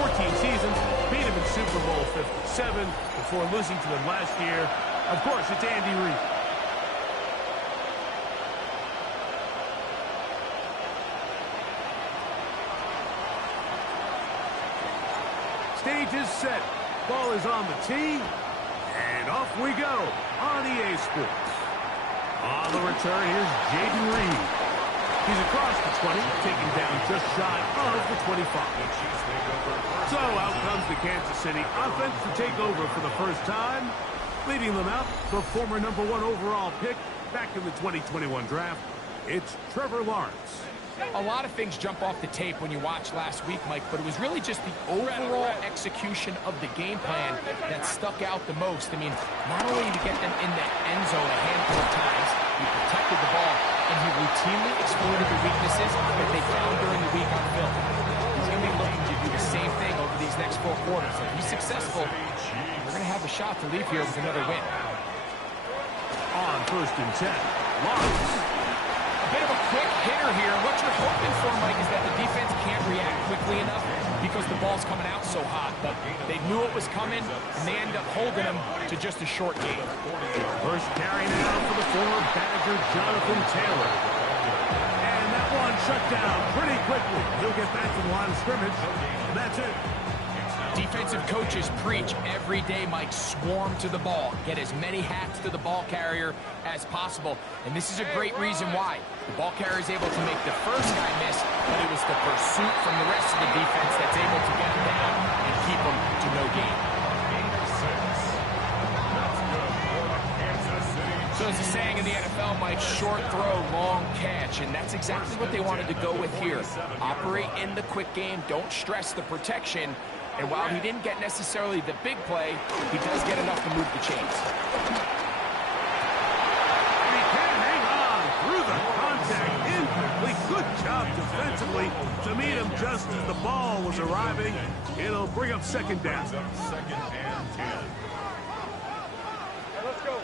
14 seasons, beat him in Super Bowl 57 before losing to them last year. Of course, it's Andy Reid. Stage is set. Ball is on the tee. And off we go on EA Sports. On the return, here's Jaden Reed. He's across the 20, taken down just shy of the 25. So out comes the Kansas City offense to take over for the first time. Leading them out, the former #1 overall pick back in the 2021 draft. It's Trevor Lawrence. A lot of things jump off the tape when you watch last week, Mike, but it was really just the overall execution of the game plan that stuck out the most. I mean, not only did he get them in the end zone a handful of times, he protected the ball, and he routinely exploited the weaknesses that they found during the week on film. He's going to be looking to do the same thing over these next 4 quarters. If he's successful, we're going to have a shot to leave here with another win. On 1st and 10, Lawrence. Bit of a quick hitter here. What you're hoping for, Mike, is that the defense can't react quickly enough because the ball's coming out so hot. But they knew it was coming, and they end up holding them to just a short game. First carry now for the former Badger, Jonathan Taylor. And that one shut down pretty quickly. He'll get back to the line of scrimmage, and that's it. Defensive coaches preach every day, Mike, swarm to the ball. Get as many hats to the ball carrier as possible. And this is a great reason why. The ball carrier is able to make the first guy miss, but it was the pursuit from the rest of the defense that's able to get him down and keep him to no gain. So as a saying in the NFL, Mike, short throw, long catch, and that's exactly what they wanted to go with here. Operate in the quick game, don't stress the protection. And while he didn't get necessarily the big play, he does get enough to move the chains. And he can hang on through the contact. Incomplete. Good job defensively to meet him just as the ball was arriving. It'll bring up 2nd down. Second and 10. Let's go.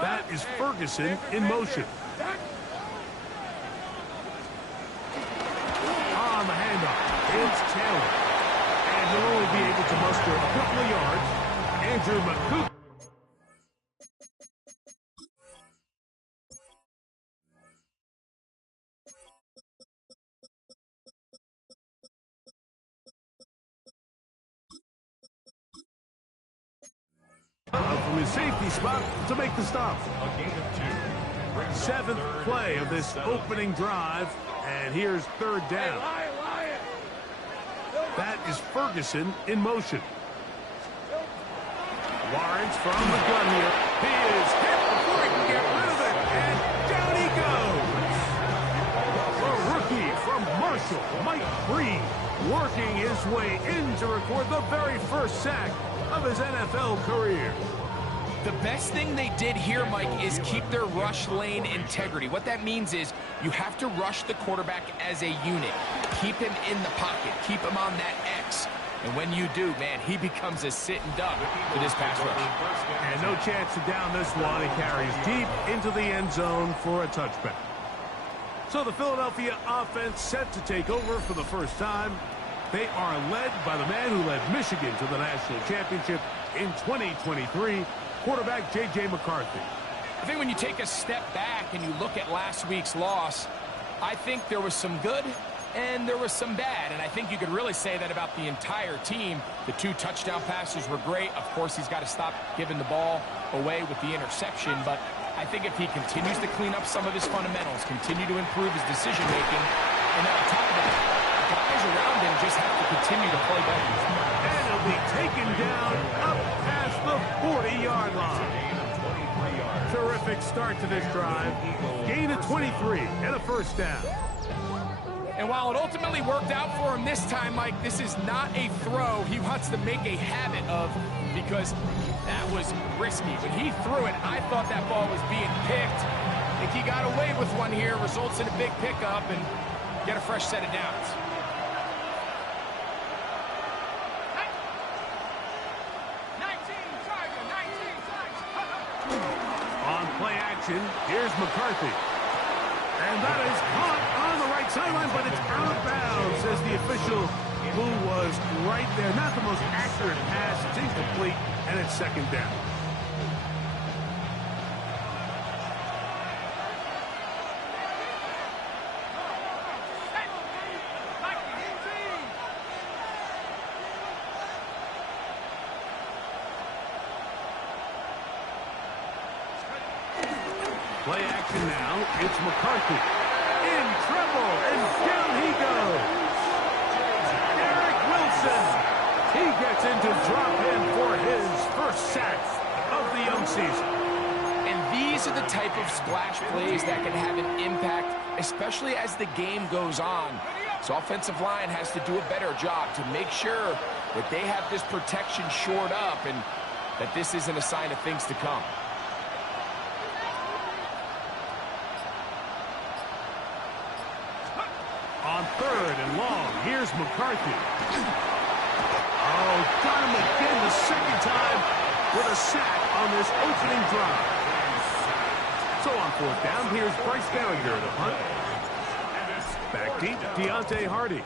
That is Ferguson in motion. On the handoff, it's Taylor. And he'll only be able to muster a couple of yards. Andrew McCook. From his safety spot to make the stop. A gain of 2. 7th play of this opening drive. And here's 3rd down. That is Ferguson in motion. Lawrence from the gun here. He is hit before he can get rid of it. And down he goes. A rookie from Marshall, Mike Breed, working his way in to record the very first sack of his NFL career. The best thing they did here, Mike, is keep their rush lane integrity. What that means is you have to rush the quarterback as a unit. Keep him in the pocket. Keep him on that X. And when you do, man, he becomes a sitting duck for this pass rush. And no chance to down this one. He carries deep into the end zone for a touchback. So the Philadelphia offense set to take over for the first time. They are led by the man who led Michigan to the national championship in 2023, quarterback J.J. McCarthy. I think when you take a step back and you look at last week's loss, I think there was some good and there was some bad. And I think you could really say that about the entire team. The 2 touchdown passes were great. Of course, he's got to stop giving the ball away with the interception. But I think if he continues to clean up some of his fundamentals, continue to improve his decision-making, and then on top of that, guys around him just have to continue to play better. And he'll be taken down up past the 40-yard line. Terrific start to this drive. Gain of 23 and a first down. And while it ultimately worked out for him this time, Mike, this is not a throw he wants to make a habit of because that was risky. When he threw it, I thought that ball was being picked. I think he got away with one here, results in a big pickup and get a fresh set of downs. On play action, here's McCarthy. And that is caught on the right sideline, but it's out of bounds, says the official who was just right there. Not the most accurate pass. It's incomplete, and it's second down. Play action now. It's McCarthy. In trouble, and down he goes. Eric Wilson. He gets into drop in for his first sack of the young season. And these are the type of splash plays that can have an impact, especially as the game goes on. So offensive line has to do a better job to make sure that they have this protection shored up and that this isn't a sign of things to come. On third and long, here's McCarthy. Oh, got him again the second time with a sack on this opening drive. So on fourth down, here's Bryce Gallagher to punt. Back deep, Deontay Hardy.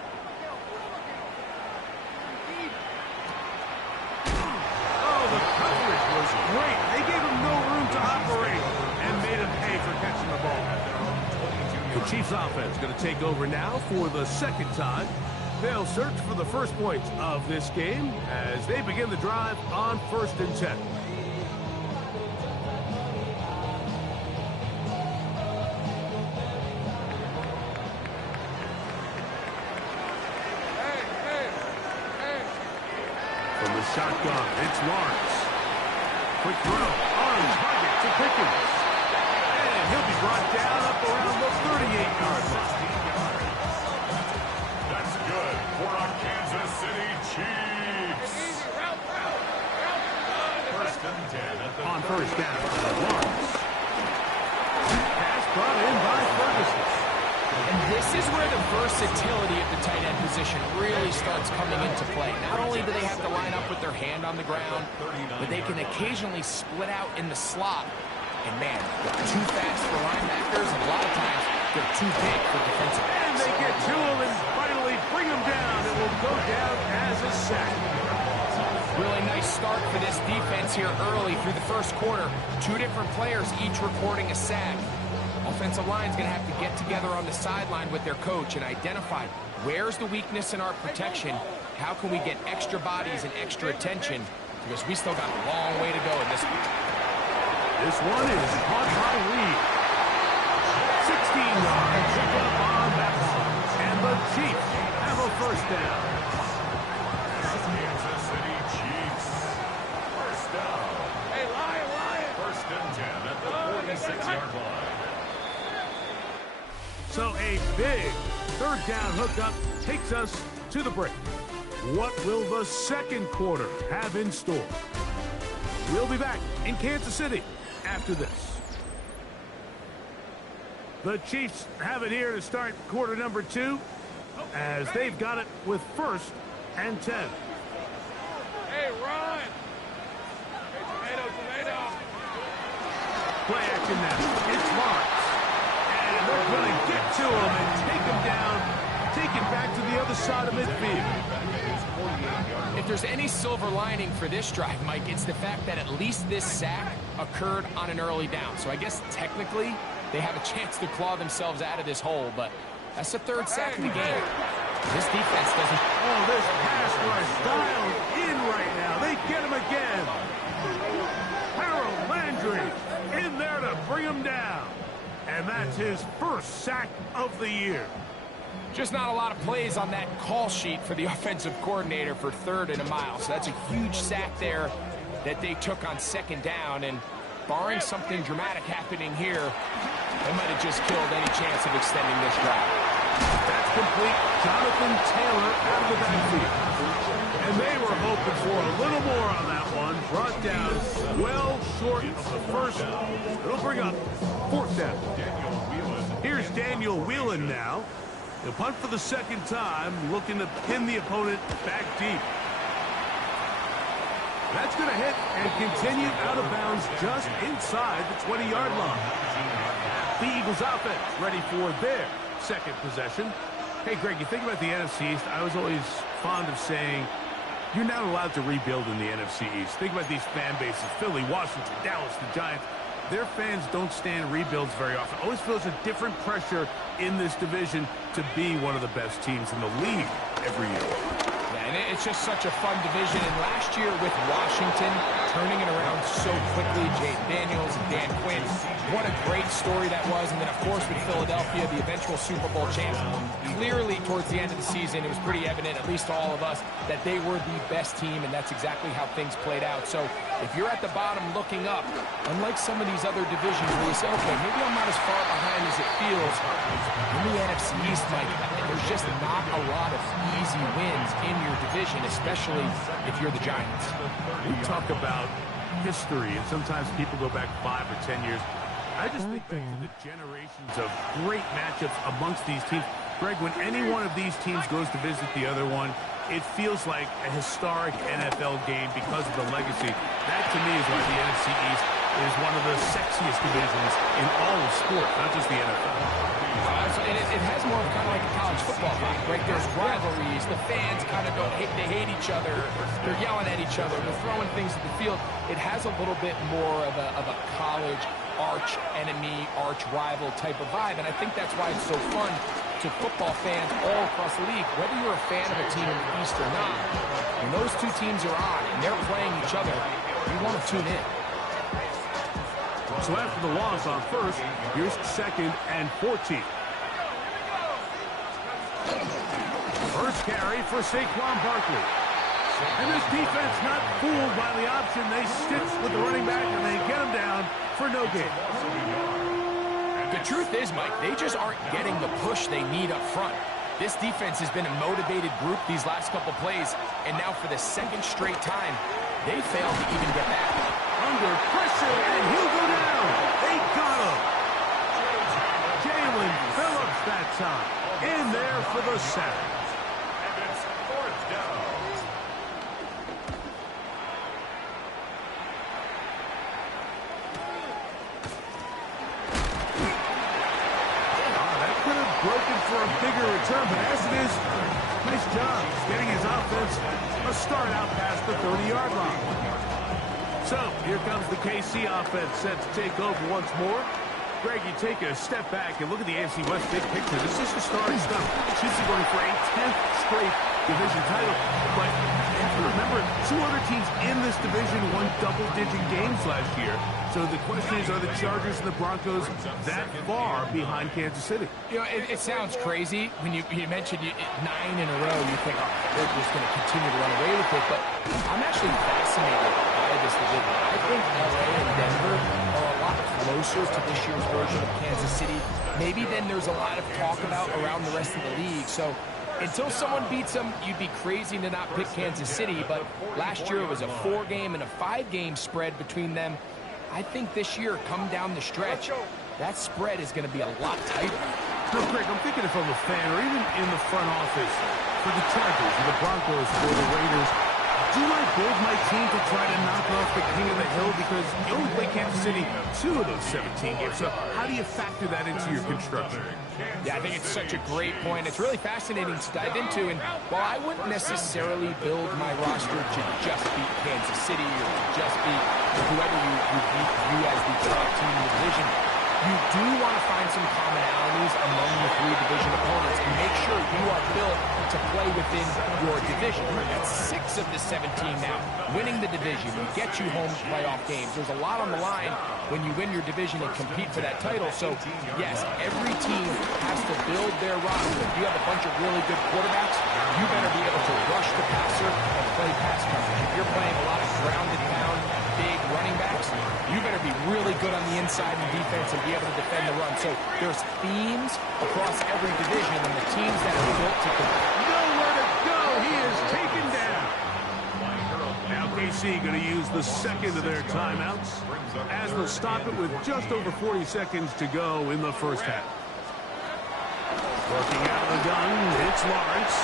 Oh, the coverage was great. They gave him no room to operate and made him pay for catching the ball. The Chiefs offense going to take over now for the second time. They'll search for the first points of this game as they begin the drive on 1st and 10. From the shotgun, it's Lawrence. Quick throw on target to Pickens. And he'll be brought down up around the 38-yard line. That's good for our Kansas City Chiefs. First and 10 at the On first down, Lawrence. Pass brought in by Ferguson. And this is where the versatility of the tight end position really starts coming into play. Not only do they have to line up with their hand on the ground, but they can occasionally split out in the slot. And man, they're too fast for linebackers, and a lot of times they're too big for defensive backs. And they get to him and finally bring him down. It will go down as a sack. Really nice start for this defense here early through the first quarter. Two different players each recording a sack. Offensive line's going to have to get together on the sideline with their coach and identify where's the weakness in our protection, how can we get extra bodies and extra attention, because we still got a long way to go in this one. This one is caught by Reed. 16 yards pick up on that one. And the Chiefs have a first down. Kansas City Chiefs. First down. Hey, Lion! First and 10 at the 46-yard line. So a big third down hookup takes us to the break. What will the second quarter have in store? We'll be back in Kansas City after this. The Chiefs have it here to start quarter number 2 as they've got it with 1st and 10. Hey, run! Hey, tomato! Play action now. It's Lawrence. And they're going to get to him and take him down, take it back to the other side of midfield. If there's any silver lining for this drive, Mike, it's the fact that at least this sack occurred on an early down. So I guess technically they have a chance to claw themselves out of this hole, but that's the 3rd sack of the game. This defense doesn't... Oh, this pass rush dialed in right now. They get him again. Harold Landry in there to bring him down. And that's his 1st sack of the year. Just not a lot of plays on that call sheet for the offensive coordinator for 3rd and a mile. So that's a huge sack there that they took on 2nd down. And barring something dramatic happening here, they might have just killed any chance of extending this drive. That's complete. Jonathan Taylor out of the backfield. And they were hoping for a little more on that one. Brought down well short of the first. It'll bring up 4th down. Here's Daniel Whelan now. He'll punt for the 2nd time, looking to pin the opponent back deep. That's going to hit and continue out of bounds just inside the 20-yard line. The Eagles offense ready for their 2nd possession. Hey, Greg, you think about the NFC East, I was always fond of saying, you're not allowed to rebuild in the NFC East. Think about these fan bases, Philly, Washington, Dallas, the Giants. Their fans don't stand rebuilds very often. Always feels a different pressure in this division to be one of the best teams in the league every year. Yeah, and it's just such a fun division. And last year with Washington turning it around so quickly, Jay Daniels and Dan Quinn, what a great story that was. And then, of course, with Philadelphia, the eventual Super Bowl champs. Clearly, towards the end of the season, it was pretty evident, at least to all of us, that they were the best team, and that's exactly how things played out. So if you're at the bottom looking up, unlike some of these other divisions where you say, okay, maybe I'm not as far behind as it feels, in the NFC East, Mike, there's just not a lot of easy wins in your division, especially if you're the Giants. We talk about history, and sometimes people go back 5 or 10 years. I just think back to the generations of great matchups amongst these teams. Greg, when any one of these teams goes to visit the other one, it feels like a historic NFL game because of the legacy. That, to me, is why the NFC East is one of the sexiest divisions in all of sport, not just the NFL. And it has more of kind of like a college football vibe, right? There's rivalries. The fans kind of they hate each other. They're yelling at each other. They're throwing things at the field. It has a little bit more of a college arch enemy, arch rival type of vibe. And I think that's why it's so fun to football fans all across the league, whether you're a fan of a team in the East or not. When those two teams are on and they're playing each other, you want to tune in. So after the loss on first, here's 2nd and 14. First carry for Saquon Barkley. And this defense not fooled by the option. They stick with the running back and they get him down for no gain. The truth is, Mike, they just aren't getting the push they need up front. This defense has been a motivated group these last couple plays, and now for the 2nd straight time, they failed to even get back. Under pressure, and he'll go down. They got him. Jalen Phillips that time. In there for the sack. And it's 4th down. That could have broken for a bigger return, but as it is, nice job getting his offense a start out past the 30-yard line. So, here comes the KC offense set to take over once more. Greg, you take a step back and look at the AFC West big picture. This is historic stuff. Chiefs are going for a 10th straight division title. But you have to remember, 2 other teams in this division won double-digit games last year. So the question is, are the Chargers and the Broncos that far behind Kansas City? You know, it sounds crazy. When you mentioned 9 in a row, you think, oh, they're just going to continue to run away with it. But I'm actually fascinated by this division. I think LA and Denver are a lot closer to this year's version of Kansas City. Maybe then there's a lot of talk about around the rest of the league. So until someone beats them, you'd be crazy to not pick Kansas City. But last year it was a 4-game and a 5-game spread between them. I think this year, come down the stretch, that spread is going to be a lot tighter. No, Greg, I'm thinking if I'm a fan or even in the front office for the Chargers or the Broncos or the Raiders, do I build my team to try to knock off the king of the hill? Because you only play Kansas City 2 of those 17 games. So how do you factor that into your construction? Yeah, I think it's such a great point. It's really fascinating to dive into. And while I wouldn't necessarily build my roster to just beat Kansas City or to just beat whoever you view as the top team in the division, you do want to find some commonalities among the 3 division opponents and make sure you are built to play within your division. That's 6 of the 17 now. Winning the division will get you home playoff games. There's a lot on the line when you win your division and compete for that title. So, yes, every team has to build their roster. If you have a bunch of really good quarterbacks, you better be able to rush the passer and play pass coverage. If you're playing a lot of grounded pound, big running backs, you better be really good on the inside in defense and be able to defend the run. So there's themes across every division, and the teams that are built to compete. Nowhere to go. He is taken down. Now KC going to use the 2nd of their timeouts as they'll stop it with just over 40 seconds to go in the first half. Working out of the gun, it's Lawrence.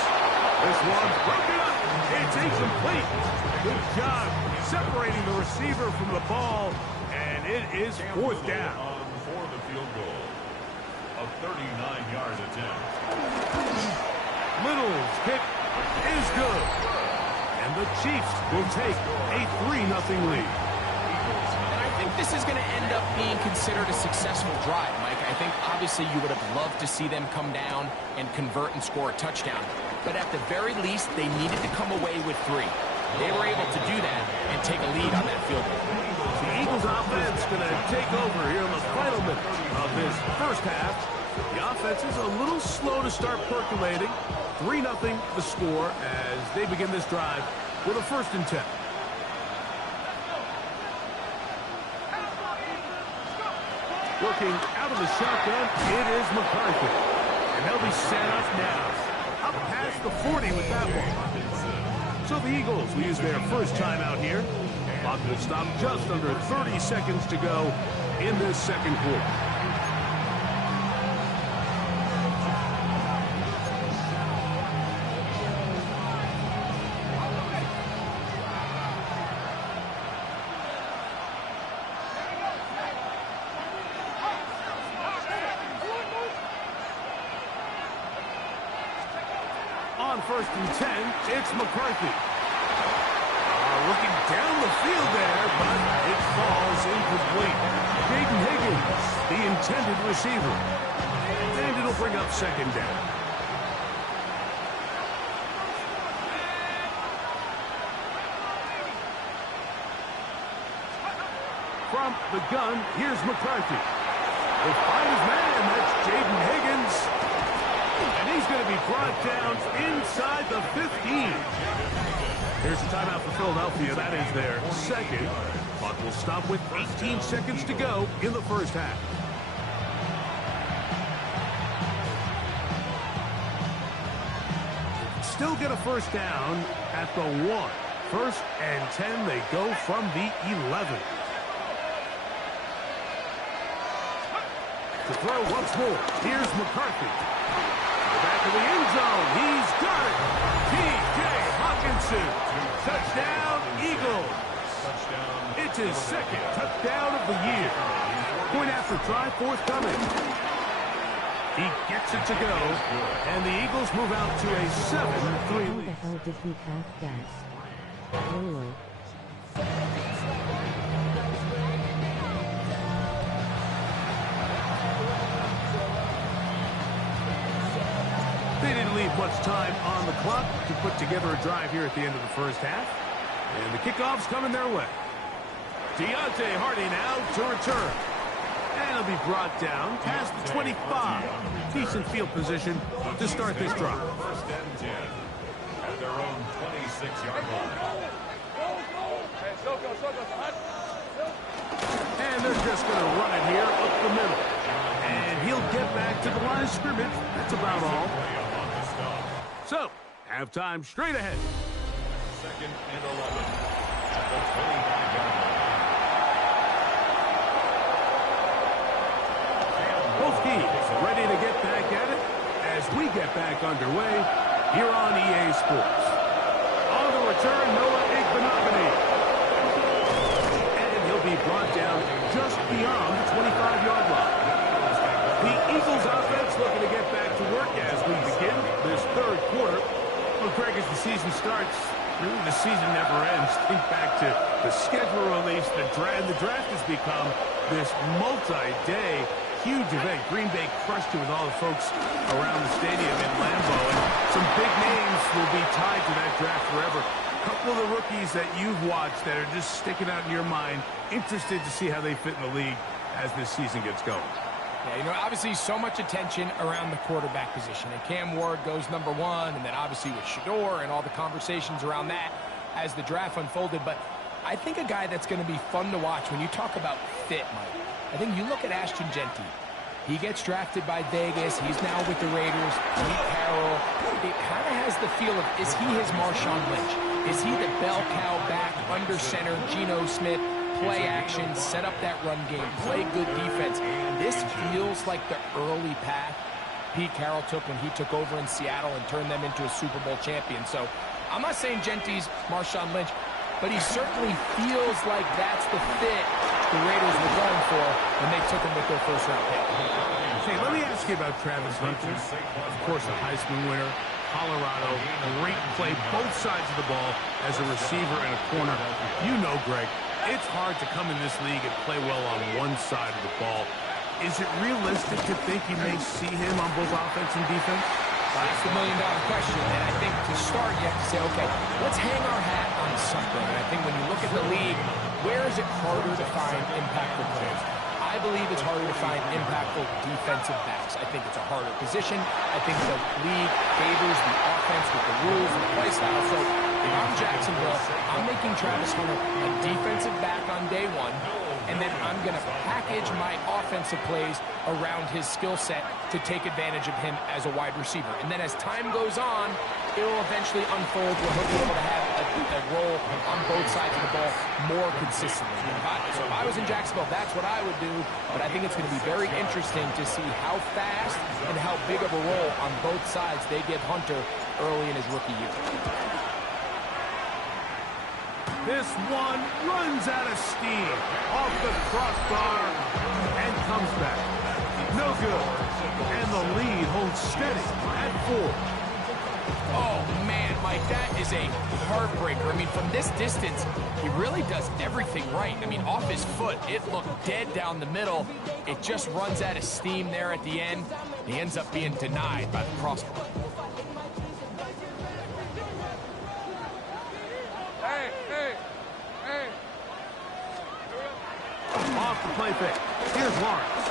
This one's broken up. It's incomplete. Good job separating the receiver from the ball, and it is 4th down. For the field goal. A 39-yard attempt. Little's kick is good. And the Chiefs will take a 3-0 lead. And I think this is going to end up being considered a successful drive, Mike. I think obviously you would have loved to see them come down and convert and score a touchdown. But at the very least, they needed to come away with 3. They were able to do that and take a lead on that field goal. The Eagles offense going to take over here in the final minutes of this first half. The offense is a little slow to start percolating. 3-0 the score as they begin this drive with a 1st and 10. Working out of the shotgun, it is McCarthy. And they'll be set up now. Up past the 40 with that one. So the Eagles will use their first timeout here. Clock will stop just under 30 seconds to go in this second quarter. On 1st and 10, it's McCarthy. Looking down the field there, but it falls incomplete. Jaden Higgins, the intended receiver. And it'll bring up 2nd down. From the gun, here's McCarthy. He'll find his man, that's Jaden Higgins. And he's going to be brought down inside the 15. Here's the timeout for Philadelphia. That is their 2nd. Clock will stop with 18 seconds to go in the first half. Still get a 1st down at the 1. 1st and 10, they go from the 11. To throw once more, here's McCarthy. Back of the end zone. He's got it. T.J. Hawkinson. Touchdown, Eagles. It's his 2nd touchdown of the year. Point after try forthcoming. He gets it to go, and the Eagles move out to a 7-3 lead. How the hell did he have that? Lolo. They didn't leave much time on the clock to put together a drive here at the end of the first half. And the kickoff's coming their way. Deontay Hardy now to return. And he'll be brought down past the 25. Decent field position to start this drive. 1st and 10 at their own 26-yard line. And they're just going to run it here up the middle. And he'll get back to the line of scrimmage. That's about all. So, halftime straight ahead. 2nd and 11 at the 25-yard line. Both teams ready to get back at it as we get back underway here on EA Sports. On the return, Noah Igbenogany. And he'll be brought down just beyond the 25-yard line. The Eagles offense looking to get back to work as we begin this 3rd quarter. Well, Greg, as the season starts, really the season never ends. Think back to the schedule release, the draft has become this multi-day huge event. Green Bay crushed it with all the folks around the stadium in Lambeau. And some big names will be tied to that draft forever. A couple of the rookies that you've watched that are just sticking out in your mind, interested to see how they fit in the league as this season gets going. Yeah, you know, obviously so much attention around the quarterback position. And Cam Ward goes #1, and then obviously with Shador and all the conversations around that as the draft unfolded. But I think a guy that's going to be fun to watch when you talk about fit, Mike, I think you look at Ashton Genty. He gets drafted by Vegas. He's now with the Raiders. Pete Carroll. It kind of has the feel of, is he his Marshawn Lynch? Is he the bell cow back, under center, Geno Smith? Play action, set up that run game, play good defense. This feels like the early path Pete Carroll took when he took over in Seattle and turned them into a Super Bowl champion. So I'm not saying Genty's Marshawn Lynch, but he certainly feels like that's the fit the Raiders were going for when they took him with their 1st round pick. Hey, let me ask you about Travis Hunter. Of course, a Heisman winner, Colorado. Great play, both sides of the ball as a receiver and a corner. You know, Greg, it's hard to come in this league and play well on one side of the ball. Is it realistic to think you may see him on both offense and defense? That's the million-dollar question, and I think to start you have to say, okay, let's hang our hat on something. And I think when you look at the league, where is it harder to find impactful players? I believe it's harder to find impactful defensive backs. I think it's a harder position. I think the league favors the offense with the rules and the play style. So if I'm Jacksonville, I'm making Travis Hunter a defensive back on day one, and then I'm going to package my offensive plays around his skill set to take advantage of him as a wide receiver. And then as time goes on, it will eventually unfold where he'll be able to have a role on both sides of the ball more consistently. So if I was in Jacksonville, that's what I would do. But I think it's going to be very interesting to see how fast and how big of a role on both sides they give Hunter early in his rookie year. This one runs out of steam off the crossbar and comes back. No good. And the lead holds steady at 4. Oh, man, Mike, that is a heartbreaker. I mean, from this distance, he really does everything right. I mean, off his foot, it looked dead down the middle. It just runs out of steam there at the end. He ends up being denied by the crossbar. Off the play fake. Here's Lawrence.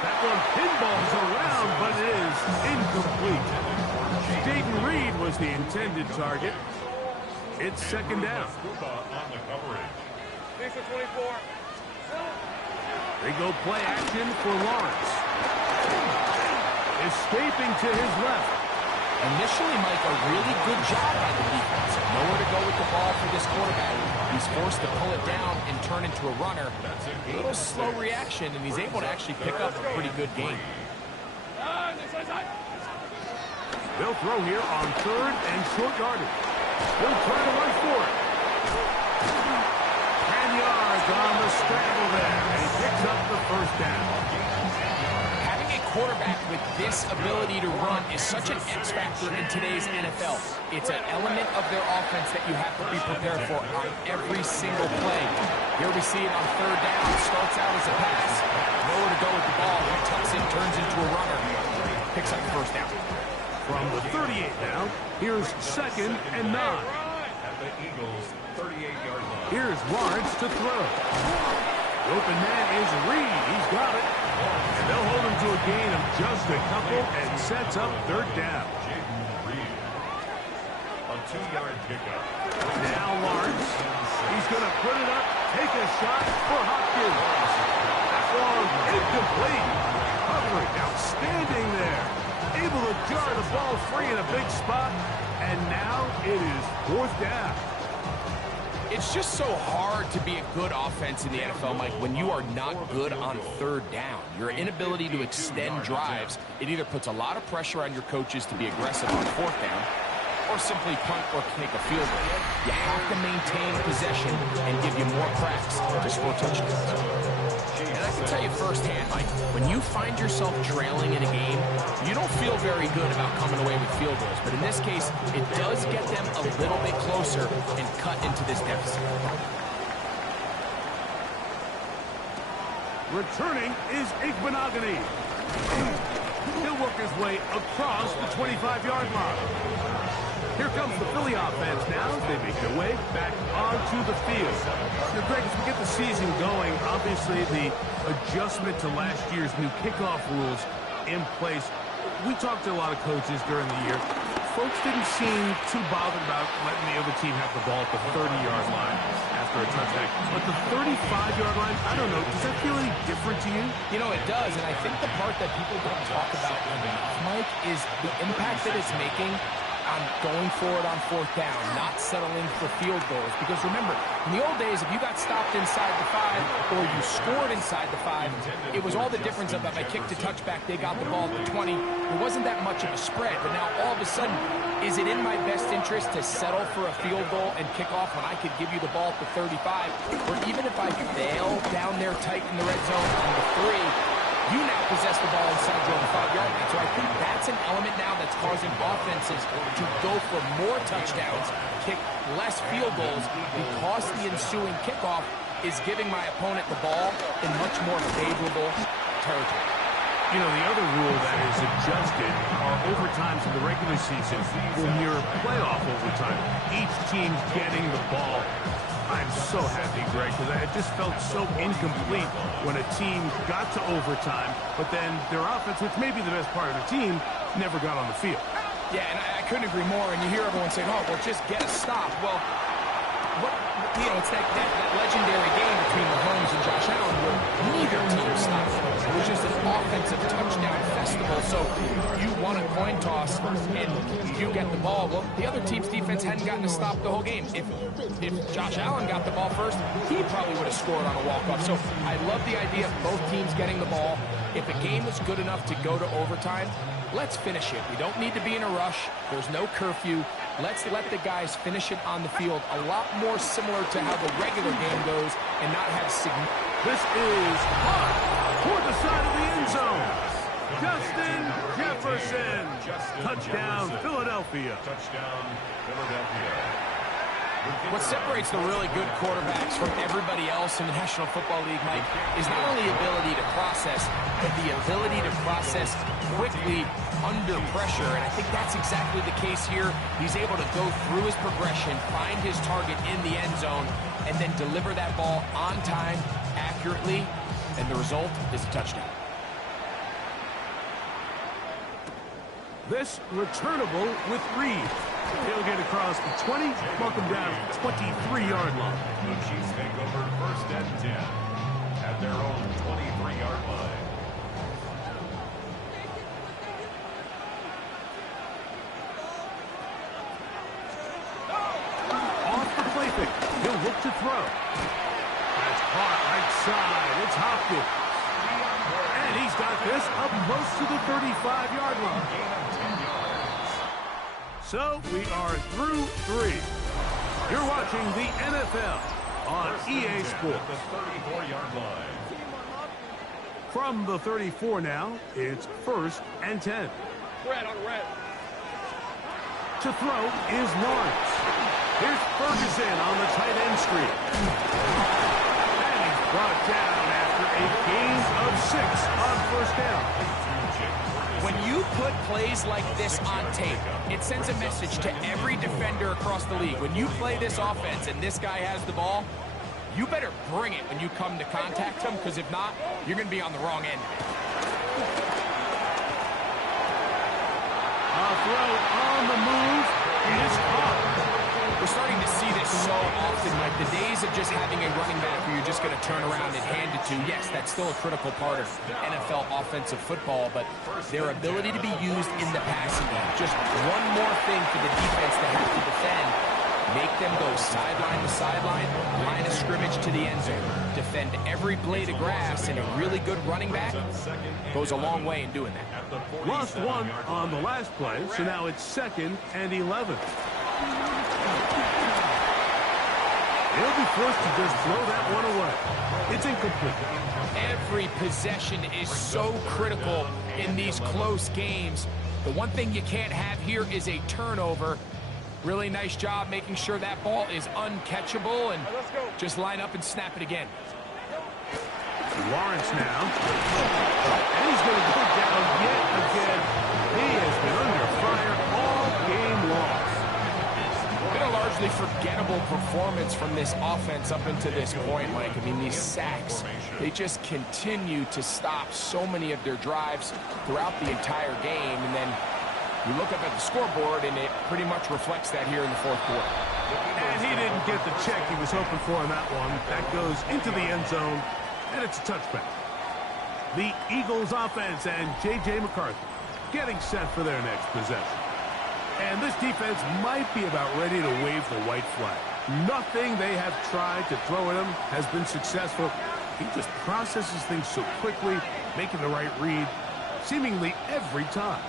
That one pinballs around, but it is incomplete. Jaden Reed was the intended target. It's second down. They go play action for Lawrence. Escaping to his left. Initially, Mike, a really good job by the defense. Nowhere to go with the ball for this quarterback. He's forced to pull it down and turn into a runner. A little slow reaction, and he's able to actually pick up a pretty good game. They'll throw here on third and short yardage. He'll try to run for it. 10 yards on the scramble there, and he picks up the first down. Quarterback with this ability to run is such an X factor in today's NFL. It's an element of their offense that you have to be prepared for on every single play. Here we see it on third down. Starts out as a pass. Nowhere to go with the ball. He tucks in, turns into a runner. Picks up the first down. From the 38 now, here's second and 9. At the Eagles' 38-yard line. Here's Lawrence to throw. The open man is Reed. He's got it. And they'll hold him to a gain of just a couple and sets up third down. Jaden Reed. A 2-yard pickup. Now Lawrence. He's going to put it up, take a shot for Hopkins. That one incomplete. Covering outstanding there. Able to jar the ball free in a big spot. And now it is fourth down. It's just so hard to be a good offense in the NFL, Mike, when you are not good on third down. Your inability to extend drives, it either puts a lot of pressure on your coaches to be aggressive on fourth down or simply punt or kick a field goal. You have to maintain possession and give you more cracks to score touchdowns. And I can tell you firsthand, Mike, when you find yourself trailing in a game, you don't feel very good about coming away with field goals. But in this case, it does get them a little bit closer and cut into this deficit. Returning is Igbenogany. He'll work his way across the 25-yard line. Here comes the Philly offense now as they make their way back onto the field. Now, Greg, as we get the season going, obviously the adjustment to last year's new kickoff rules in place. We talked to a lot of coaches during the year. Folks didn't seem too bothered about letting the other team have the ball at the 30-yard line after a touchdown. But the 35-yard line, I don't know, does that feel any different to you? You know, it does, and I think the part that people don't talk about enough, Mike, is the impact that it's making on going forward on fourth down, not settling for field goals. Because remember, in the old days, if you got stopped inside the 5 or you scored inside the 5, it was all the difference of if I kicked a touchback, they got the ball at the 20. It wasn't that much of a spread, but now all of a sudden, is it in my best interest to settle for a field goal and kick off when I could give you the ball at the 35? Or even if I fail down there tight in the red zone on the 3, You now possess the ball inside your own 5-yard line. So I think that's an element now that's causing offenses to go for more touchdowns, kick less field goals, because the ensuing kickoff is giving my opponent the ball in much more favorable territory. You know, the other rule that is adjusted are overtimes in the regular season when you're playoff overtime. Each team's getting the ball. I'm so happy, Greg, because I just felt so incomplete when a team got to overtime, but then their offense, which may be the best part of the team, never got on the field. Yeah, and I couldn't agree more. And you hear everyone saying, oh, well, just get a stop. Well, it's that legendary game between Mahomes and Josh Allen where neither team stopped. It was just an offensive touchdown festival. So you won a coin toss and you get the ball. Well, the other team's defense hadn't gotten to stop the whole game. If Josh Allen got the ball first, he probably would have scored on a walk-off. So I love the idea of both teams getting the ball. If a game is good enough to go to overtime, let's finish it. We don't need to be in a rush. There's no curfew. Let's let the guys finish it on the field a lot more similar to how the regular game goes and not have This is hot toward the side of the end zone. Justin Jefferson. Touchdown, Philadelphia. Touchdown, Philadelphia. What separates the really good quarterbacks from everybody else in the National Football League, Mike, is not only ability to process, but the ability to process quickly under pressure. And I think that's exactly the case here. He's able to go through his progression, find his target in the end zone, and then deliver that ball on time, accurately, and the result is a touchdown. This returnable with Reed. He'll get across the 20, mark him down at the 23-yard line. The Chiefs take over 1st and 10 at their own 23-yard line. Off the play fake. He'll look to throw. That's caught right side. It's Hopkins. And he's got this up close to the 35-yard line. So we are through 3. You're watching the NFL on EA Sports. The 34-yard line. From the 34 now, it's 1st and 10. Red on red. To throw is Lawrence. Here's Ferguson on the tight end screen. And he's brought down after a gain of 6 on 1st down. When you put plays like this on tape, it sends a message to every defender across the league. When you play this offense and this guy has the ball, you better bring it when you come to contact him, because if not, you're going to be on the wrong end of it. A throw on the move is caught. We're starting to see this so often, like the days of just having a running back where you're just going to turn around and hand it to. Yes, that's still a critical part of NFL offensive football, but their ability to be used in the passing game. Just one more thing for the defense to have to defend. Make them go sideline to sideline, line of scrimmage to the end zone. Defend every blade of grass, and a really good running back goes a long way in doing that. Lost 1 on the last play, so now it's 2nd and 11. He'll be forced to just throw that one away. It's incomplete. Every possession is so critical in these close games. The one thing you can't have here is a turnover. Really nice job making sure that ball is uncatchable, and just line up and snap it again. Lawrence now. And he's going to go down yet again. He has been under fire all game long. Been a largely forgettable performance from this offense up until this point, Mike. I mean, these sacks, they just continue to stop so many of their drives throughout the entire game. And then you look up at the scoreboard, and it pretty much reflects that here in the 4th quarter. And he didn't get the check he was hoping for on that one. That goes into the end zone, and it's a touchback. The Eagles offense and J.J. McCarthy getting set for their next possession. And this defense might be about ready to wave the white flag. Nothing they have tried to throw at him has been successful. He just processes things so quickly, making the right read, seemingly every time.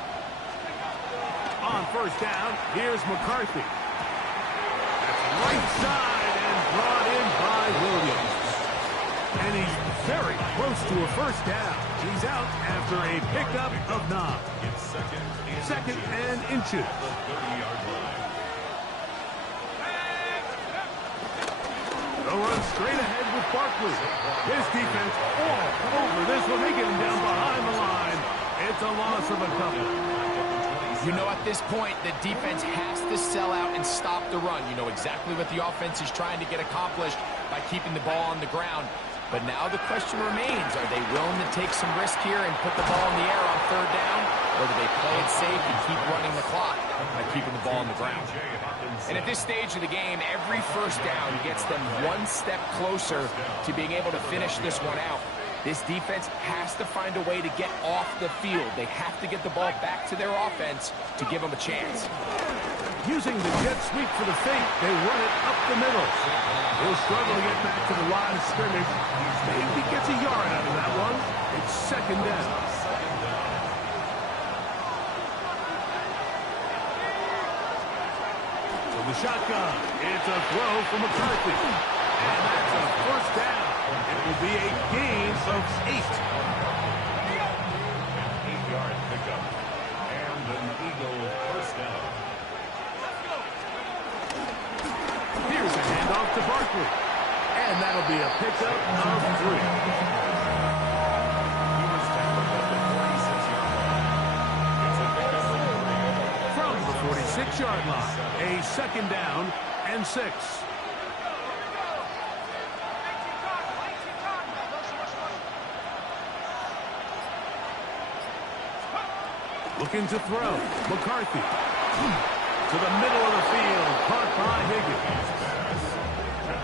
On 1st down, here's McCarthy. That's right side and brought in by Williams. And he's very close to a first down. He's out after a pickup of 9. It's Second and inches. 30-yard line. They'll run straight ahead with Barkley. His defense all over this one. They get him down behind the line. It's a loss of a couple. You know, at this point, the defense has to sell out and stop the run. You know exactly what the offense is trying to get accomplished by keeping the ball on the ground. But now the question remains, are they willing to take some risk here and put the ball in the air on third down? Or do they play it safe and keep running the clock by keeping the ball on the ground? And at this stage of the game, every first down gets them one step closer to being able to finish this one out. This defense has to find a way to get off the field. They have to get the ball back to their offense to give them a chance. Using the jet sweep for the fake, they run it up the middle. He'll struggle to get back to the line of scrimmage. Maybe gets a yard out of that one. It's second down. From the shotgun, it's a throw from McCarthy. And that's a first down. It will be a gain of 8. An 8-yard pickup. And an Eagle first down. Here's a handoff to Barkley. And that'll be a pickup of 3. He was tackled at the 46-yard line. It's a pickup of 3. From the 46-yard line, a second down and 6. Looking to throw. McCarthy. To the middle of the field. Caught by Higgins.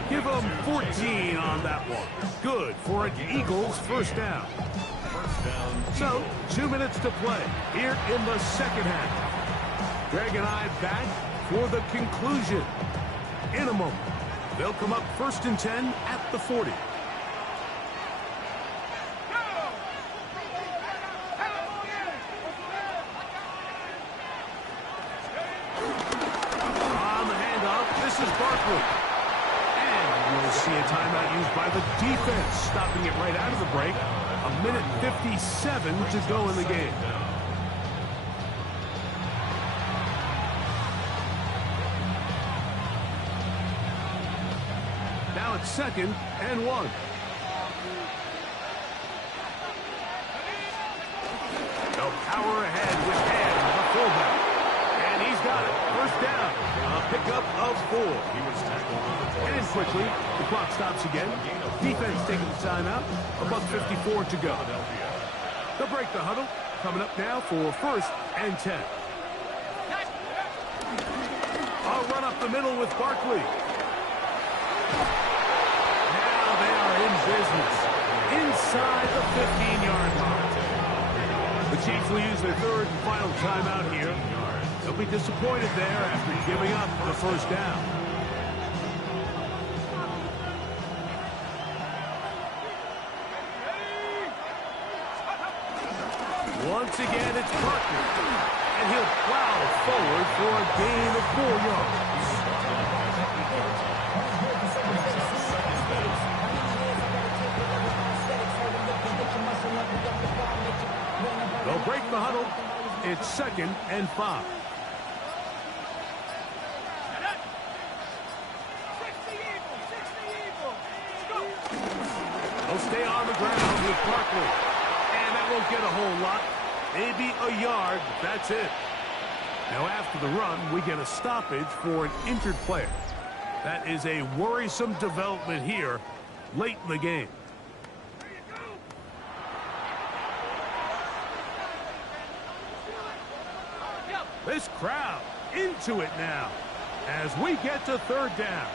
Give them 14 on that one. Good for an Eagles first down. So, 2 minutes to play here in the second half. Greg and I back for the conclusion. In a moment, they'll come up 1st and 10 at the 40. And you'll see a timeout used by the defense, stopping it right out of the break. 1:57 to go in the game. Now it's 2nd and 1. They'll power ahead with Ed, the fullback. And he's got it. First down. A pickup of 4. He was tackled over And quickly, the clock stops again. Defense taking the timeout. 1:54 to go. They'll break the huddle. Coming up now for 1st and 10. I'll run up the middle with Barkley. Now they are in business. Inside the 15-yard line. The Chiefs will use their 3rd and final timeout here. They'll be disappointed there after giving up the first down. Once again, it's Parker. And he'll plow forward for a gain of 4 yards. They'll break the huddle. It's 2nd and 5. They'll stay on the ground with Barkley. And that won't get a whole lot. Maybe a yard. That's it. Now after the run, we get a stoppage for an injured player. That is a worrisome development here late in the game. This crowd into it now as we get to 3rd down.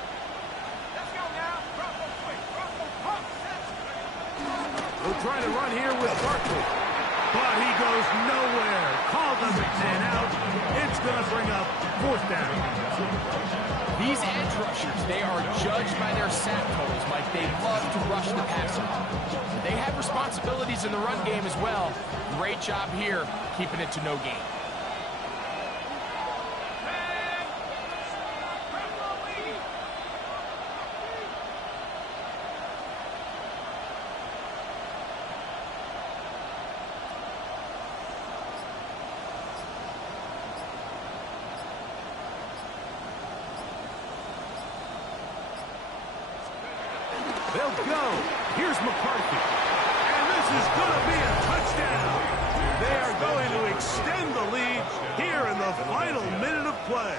We'll try to run here with Barkley, but he goes nowhere. Call the man out. It's going to bring up 4th down. These edge rushers, they are judged by their sack totals, Mike. They love to rush the passer. They have responsibilities in the run game as well. Great job here, keeping it to no gain. They'll go. Here's McCarthy. And this is going to be a touchdown. They are going to extend the lead here in the final minute of play.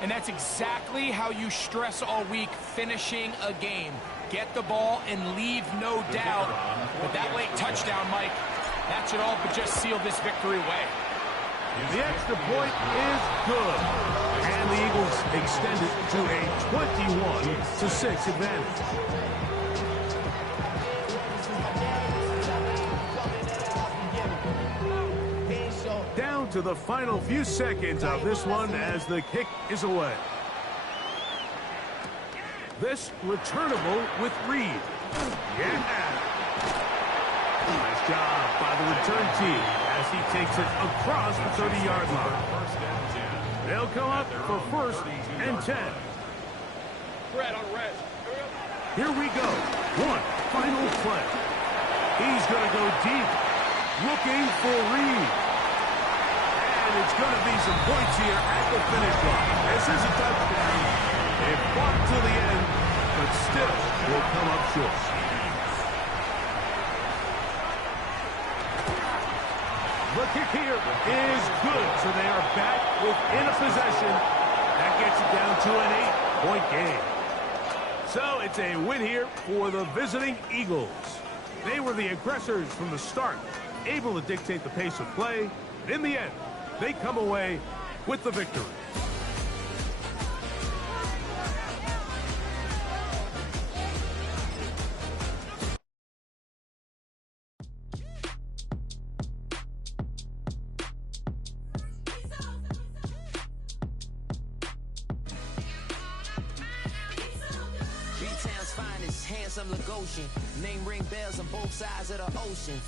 And that's exactly how you stress all week finishing a game. Get the ball and leave no doubt. But that late touchdown, Mike, that should all but just seal this victory away. The extra point is good. And the Eagles extend it to a 21-6 advantage. Down to the final few seconds of this one as the kick is away. This returnable with Reed. Yeah. Nice job by the return team as he takes it across the 30-yard line. They'll come up for 1st and 10. Red on red. Here we go. One final play. He's going to go deep, looking for Reed. And it's going to be some points here at the finish line. This is a touchdown. It fought to the end, but still will come up short. The kick here is good, so they are back within a possession. That gets it down to an 8-point game. So it's a win here for the visiting Eagles. They were the aggressors from the start, able to dictate the pace of play. In the end, they come away with the victory. B-Town's finest, handsome Lagosian. Name ring bells on both sides of the ocean.